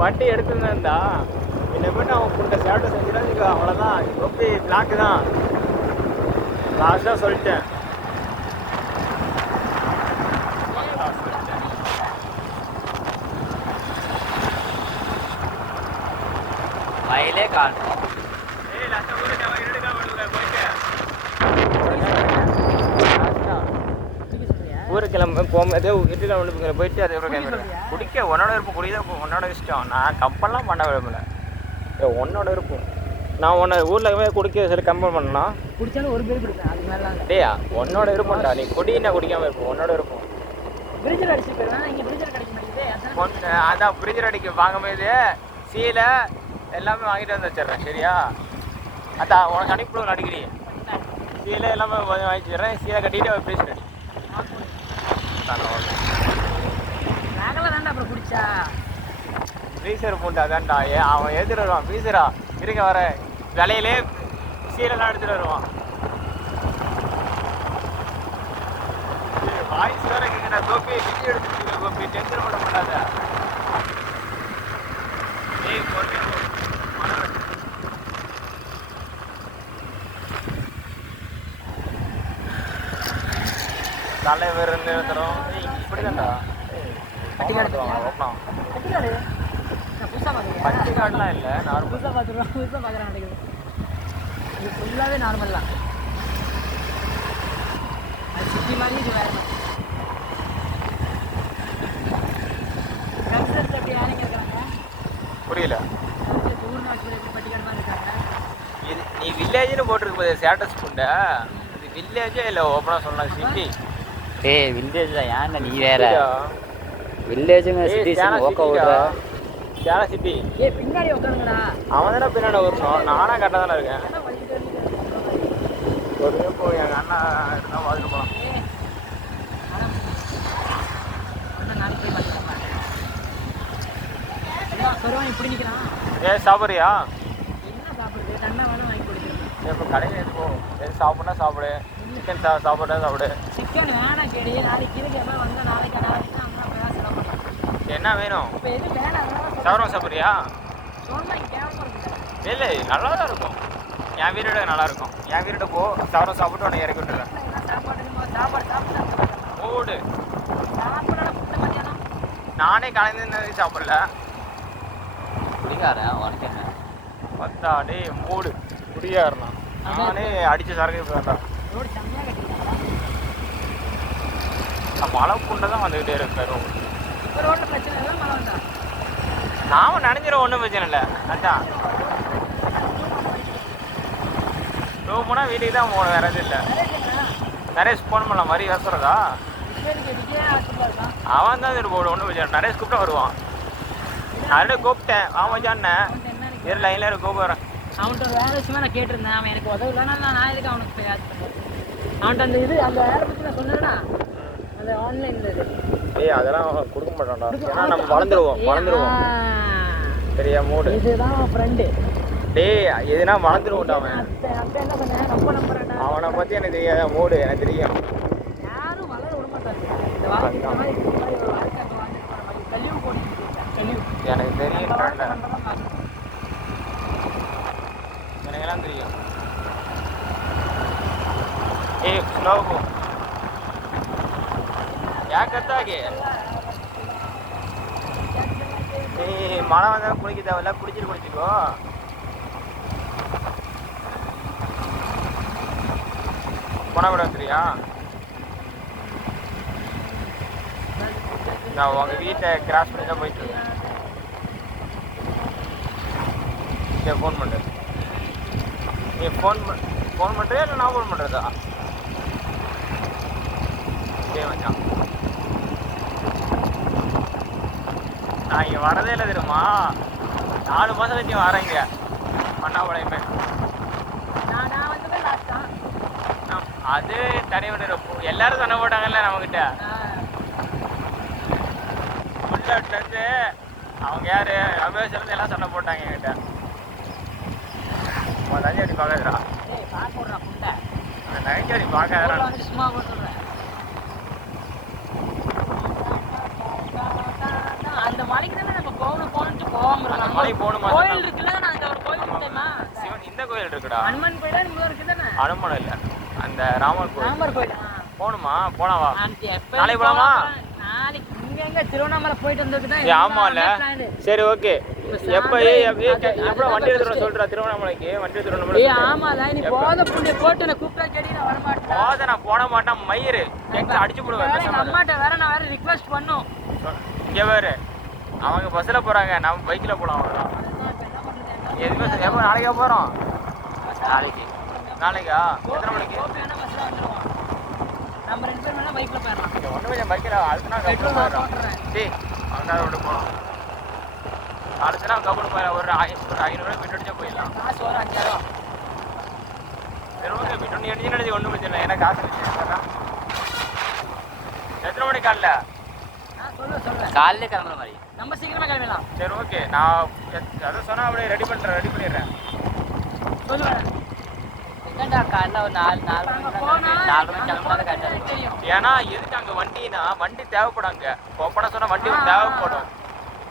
வண்டி எடுத்துருந்தா இனிமேட்டு அவன் கொண்ட சேட்டை செஞ்சுட்டு அவ்வளோதான். ரொம்ப பிளாக்கு தான் லாஸ்ட்டாக சொல்லிட்டேன். வயலே காணும். ஊருக்கு கிளம்ப போகும்போது வீட்டுக்கு ஒன்று போயிட்டு அதுக்கப்புறம் கிளம்பிடுவேன். குடிக்க உன்னோட விருப்பம், குடிதான் உன்னோட இஷ்டம். நான் கம்பெல்லாம் பண்ண விரும்பல, உன்னோட விருப்பம். நான் உன்னை ஊரில் போய் குடிக்க சொல்லி கம்பெனி பண்ணனா குடிச்சாலும் ஒரு பேர் குடிப்பேன். அது மேலே டேயா உன்னோட விருப்பம்டா. நீ குடினா குடிக்காமல் இருப்போம், உன்னோட விருப்பம். பிரிட்ஜர் அடிச்சு போயிடுவேன். இங்கே பிரிட்ஜர் கிடைக்க மாட்டேங்குது. அதான் பிரிட்ஜர் அடிக்க வாங்கும்போது சீலை எல்லாமே வாங்கிட்டு வந்து வச்சிடுறேன். சரியா? அதான் உனக்கு அனுப்பிவிடுவோம். அடிக்கடி சீலை எல்லாமே வாங்கி வச்சிடுறேன். சீலை கட்டிட்டு ஒரு பிரிட்ஜர் அடி. அப்புறம் குடிச்சா ஃப்ரீசர் பூண்டா தான்டா. அவன் எடுத்துட்டு வருவான் ஃப்ரீசரா. இருங்க வர விலையிலே சீலெல்லாம் எடுத்துட்டு வருவான். வாய்ஸ் வேற கேட்குறேன். கோப்பி விஜய் எடுத்துட்டு கோப்பி டென்ஷன் பண்ண மாட்டாத. தலைவர் நிறுத்துறோம். இப்படி தான்டா பச்சை கார்டுலாம் இல்லை. நான் புதுசாக பார்த்துருவோம். புதுசாக பார்க்குற மாட்டேங்குது. இது ஃபுல்லாகவே நார்மல் தான். அது சிட்டி மாதிரி இது வேறு மாதிரி. ஃப்ரெண்ட்ஸ் எப்படி யாருங்க இருக்காங்க? புரியல. ஊர் நாட்டு பட்டிக்காடு மாதிரி இருக்காங்க. இது நீ வில்லேஜ்னு போட்டிருக்கு போது ஸ்டேட்டஸ் புண்டை. இது வில்லேஜே இல்லை, ஓப்பனாக சொல்லலாம் சிட்டி. ஏய் வில்லேஜ் தான். ஏன்னா நீ வேற வில்லேஜுங்க சிட்டிஸ் ஓக்க விடுற. சேலம் சிட்டி. பின்னாடி உட்காந்துங்கடா. அவன் தானே பின்னாடி வரணும். நானாக கரெக்டாக தானே இருக்கேன். ஒரு இப்போ எங்கள் அண்ணா இருந்தால் பார்த்துட்டு போகலாம். இப்படி நிற்கிறான். சாப்பிட்றியா? என்ன சாப்பிடுறது? தண்ணா வேணும் வாங்கி கொடுக்குறேன். இப்போ கடையில் எடுத்து போ. சாப்பிட்னா சாப்பிடு. சிக்கன் சாப்பிட்டா சாப்பிடு. சிக்கன் வேணாம் கேடி. நாளைக்கு கீழே வந்தால் நாளைக்கு என்ன வேணும்? இப்போ எது வேணாம். சவரம் சாப்பிட்றியா? சொன்னால் கேட்க இல்லை நல்லா தான் இருக்கும். என் வீரோட நல்லா இருக்கும். என் வீரோட போ. சவரம் சாப்பிட்டு உன்னை இறக்கி விட்டுறேன். மூடு. நானே கலந்து சாப்பிடல. குடிக்காரன் உனக்கு என்ன பத்தா? டே மூடு. குடியாருண்ணா. நானே அடித்த சரக்கு வேண்டாம். மழை புண்டை தான் வந்துக்கிட்டே இருக்கேன். நாம நினைஞ்சிடும், ஒன்றும் பிரச்சனை இல்லை. அதான் போனால் வீட்டுக்கு தான் போகணும், வேற எதுவும் இல்லை. நரேஷ் ஃபோன் பண்ணல மாதிரி பேசுறதா? அவன் தான் சரி போடும், ஒன்றும் பிரச்சனை. நரேஷ் கூப்பிட்டா வருவான். அதோட கூப்பிட்டேன். அவன் சொன்னேன் இரு லைனில் கூப்பிட்றேன். அவன்கிட்ட வேலை விஷயமா நான் கேட்டிருந்தேன். அவன் எனக்கு உதவலன்னா நான் எதுக்கு அவனுக்கு அவன்கிட்ட அந்த இது அந்த வேலை பற்றி நான் சொன்னேன்னா அந்த ஆன்லைனில் இது அதெல்லாம் கொடுக்க மாட்டான்டா. ஏன்னா நம்ம வளர்ந்துருவோம். சரியா? மூடு. இதுதான் ஃப்ரெண்டு. எதுனா வளர்ந்துருவோம்டா அவன். என்ன சொன்னேன்? ரொம்ப நம்புறேன். அவனை பற்றி எனக்கு தெரியாத. மூடு. எனக்கு தெரியும். யாரும் வளர விட மாட்டாங்க. இந்த வாழ்க்கை கழிவு போட்டு எனக்கு தெரியும். எனக்கெல்லாம் தெரியும். ஸ்லோ போ. யாக்கத்தாகே மழை வந்தால் குளிக்க தேவையில்ல. குளிச்சுக்கோ. பணம் விட வந்துறியா? நான் உங்கள் வீட்டை கிராஸ் பண்ணி தான் போயிட்டு இருக்கேன். சரி ஃபோன் பண்ணுறேன். நீ ஃபோன் பண்ணுறியா இல்லை நான் ஃபோன் பண்ணுறதா? சரி மச்சான். நான் இங்கே வரதே இல்லை தெரியுமா? 4 மாதம் வச்சு வரேங்க மண்ணாபாளையமே. அது தனி பண்ணிடும். எல்லாரும் சண்டை போட்டாங்கல்ல நம்மக்கிட்ட. புல்லட்லேருந்து அவங்க யார் ரமேஷ்லேருந்து எல்லாம் சண்டை போட்டாங்க என்கிட்ட. உன் தண்ணி அடி பார்க்காதுடா. அந்த நகைக்கு அடி பார்க்காதடா. சும்மா போட்டுறேன். அந்த மலைக்கு தானே நம்ம போகணும் போகணுட்டு போக திருவண்ணாமலை போகணுமா? கோயில் இருக்குல்ல, நான் அங்க ஒரு கோயில் இருக்கு தெரியுமா? சிவன் இந்த கோயில் இருக்குடா. ஹனுமன் கோயிலா என்னமோ இருக்கு தானே? அனுமன் இல்ல, அந்த ராமர் கோயில். ராமர் கோயில். போகணுமா? போலாவா? ஆண்டி, எப்ப நாளைக்கு போலாமா? நாளைக்கு இங்க எங்க திருவண்ணாமலை போயிட்டு வந்ததுக்கு தான் ஆமால. சரி ஓகே. எப்போ வண்டி எடுத்துட்டு சொல்றா திருவண்ணாமலைக்கு? வண்டி எடுத்துட்டு ஆமால, நீ போத புண்ணிய போட்டு என்ன கூப்பிட்டா கேடி நான் வர மாட்டேன். போத நான் போட மாட்டேன். மயிறு எங்க அடிச்சு போடுவேன். அம்மாட்ட வேற நான் வேற ரிக்வெஸ்ட் பண்ணும். இங்க வேறு அவங்க பஸ்ஸில் போகிறாங்க, நம்ம பைக்கில் போகலாம். அவ்வளோதான். எதுவுமே எப்போ நாளைக்கா போகிறோம்? நாளைக்கா எத்தனை மணிக்கு? நம்ம 2 பேரும் வேணா பைக்கில் போயிடலாம். ஒன்றுமே பைக்கில் அடுத்த நாள் கப்பல் போயிடலாம். சரி அவங்களால விட்டு போகணும். அடுத்த நாள் கப்பல் போயிடலாம். ஒரு 500 விட்டு போயிடலாம். காசு வர 5000. சரி ஓகே. விட்டு அடிச்சு நினைச்சு ஒன்றும் பிரச்சனை இல்லை. எனக்கு காசு வச்சு எத்தனை மணிக்கு காலைல? சொல்லுவேன் காலையில கிளம்புற மாதிரி. நம்ம சீக்கிரமா கிளம்பலாம். சரி ஓகே. நான் அதை சொன்னால் அப்படியே ரெடி பண்ணிடுறேன். சொல்லுவேன். எங்கடா காலைல ஒரு 4 மணிக்கு கிளம்புனா கரெக்டாக இருக்கும். தெரியும். ஏன்னா எதுக்கு அங்கே வண்டினா வண்டி தேவைப்படும். அங்கே ஓப்பனாக சொன்னால் வண்டி தேவைப்படும்.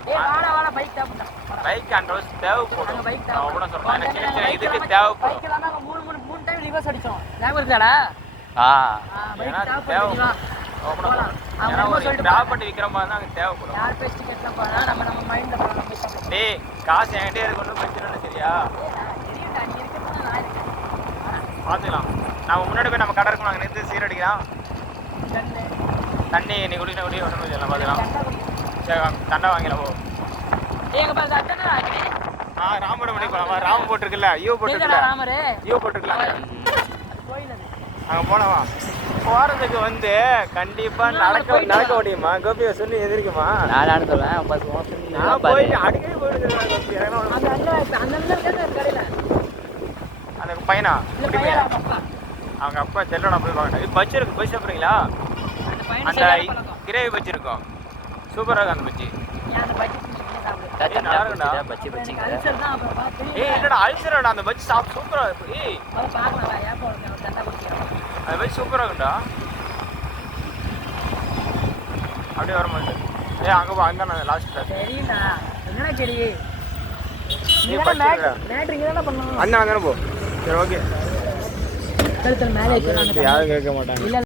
வாடா பைக் தேவைப்படும். பைக் அந்த தேவைப்படும். அங்க பைக் நான் ஓப்பனாக சொல்கிறேன். எனக்கு சின்ன சின்ன இதுக்கு தேவைப்படும். தேவைப்படும். பைக் இல்லாம நாங்க 3 டைம் ரிவர்ஸ் அடிச்சோம். ஞாபகம் இருக்குதாடா? பைக் ஏன்னா தேவைப்படும். வா. ஓப்பனாக போலாம். ஏன்னா அவங்க ஒரு சொல்லிட்டு ப்ராப்பர்ட்டி விற்கிற மாதிரி தான் அங்கே தேவைப்படும். யார் பேசி கேட்கலாம் போறா? நம்ம மைண்ட்ல போறோம். டேய் காசு என்கிட்டே இருக்கு, ஒன்றும் பிரச்சனை இல்லை. சரியா தெரியும்டா, நீ இருக்கிறது நான் இருக்கேன். பார்த்துக்கலாம். நம்ம முன்னாடி போய் நம்ம கடை இருக்கும், நாங்கள் நிறுத்தி சீரடிக்கலாம். கண்ணு தண்ணி நீ குடிக்கிற குடி ஒன்றும் பிரச்சனை இல்லை. பார்த்துக்கலாம். கண்டா சரி தண்டா வாங்கிக்கலாம். போ. ஏங்க பாரு அட்டனா ஆகி. ராமோட மணி போகலாம். ராம போட்டிருக்குல்ல, ஈவோ போட்டிருக்குல்ல, ராமரே ஈவோ போட்டிருக்கலாம். கோயில் அது. அங்கே போனவா போகிறதுக்கு வந்து கண்டிப்பாக நடக்க முடியுமா? கோபியை சொல்லி எதிர்க்குமா? நான் சொல்லுவேன் பஸ் நான் போயிட்டு அடிக்கடி போயிட்டு கோபி. அந்த கடையில அந்த பையனா இல்ல குட்டி பையன் பையன் அப்பா. அவங்க அப்பா செல்லோட போய் பார்க்கணும். இது பச்சு இருக்கு. பச்சு சாப்பிட்றீங்களா? அந்த பையன் அந்த கிரேவி பச்சு இருக்கும். சூப்பராக இருக்கும் அந்த பச்சு. அந்த பையன் சாப்பிடு. பச்சி கல்ச்சர் தான் அப்புறம் பாத்து. ஏய் என்னடா அல்சரடா அந்த பச்சு சாப்பிட்டு சூப்பராக இருக்கும். ஏய் அத பார்க்கலாம். ஏன் போறீங்க? தண்டா குடிக்கிறோம். அந்த பச்சு சூப்பராக இருக்கும்டா. அப்படியே வர மாட்டேன். ஏய் அங்கே போ. அங்கே நான் லாஸ்ட் கிளாஸ். சரிண்ணா. என்னடா சரி? நீ படிச்சிருக்கா? மேட்ரு இங்க தான பண்ணனும். அண்ணா அங்கே போ. சரி ஓகே. கழுத்துல மேலே வைக்கணும். யாரும் கேட்க மாட்டாங்க. இல்ல